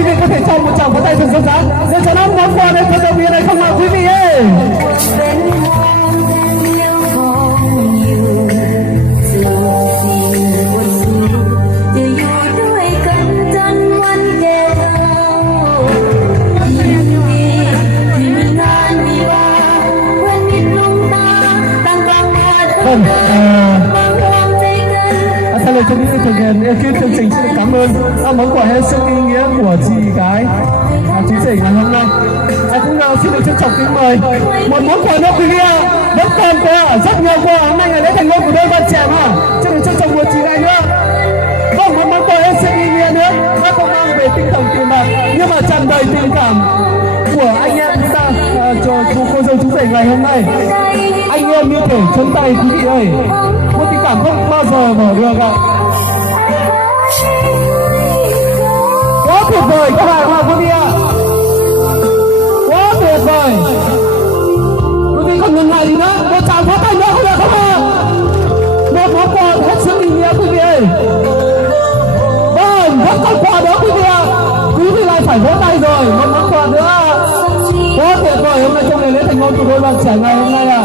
quý vị có thể cho một tràng pháo tay thật rộn rã để cho nó món quà đến cho viên này không nào quý vị ơi. Vâng, thay lời cho những người thực hiện ekip chương trình xin được cảm ơn món quà hết sức ý nghĩa của chị gái chương trình ngày hôm nay. Cũng xin được trân trọng kính mời một món quà nữa quý vị ạ. Vẫn còn có rất nhiều quà hôm nay ngày lễ thành công của đôi bạn trẻ mà xin được trân trọng một chị gái nữa. Vâng, một món quà hết sức ý nghĩa nữa, nó không mang về tinh thần tiền bạc nhưng mà tràn đầy tình cảm của anh em chúng ta cho cô dâu chú rể ngày hôm nay. Anh em như thể chân tay quý vị ơi, một tình cảm không bao giờ bỏ được ạ. Quá tuyệt vời các bạn quý vị ạ, quá tuyệt vời. Quý vị còn ngần ngại gì nữa, một tràng pháo tay nữa không được không ạ? Một món quà hết sức ý nghĩa quý vị ơi. Vâng, vẫn còn quà đó quý vị ạ. Quý vị lại phải vỗ tay rồi, một món quà nữa. Quá tuyệt vời, hôm nay trong ngày lễ thành công của đôi bạn trẻ ngày hôm nay ạ.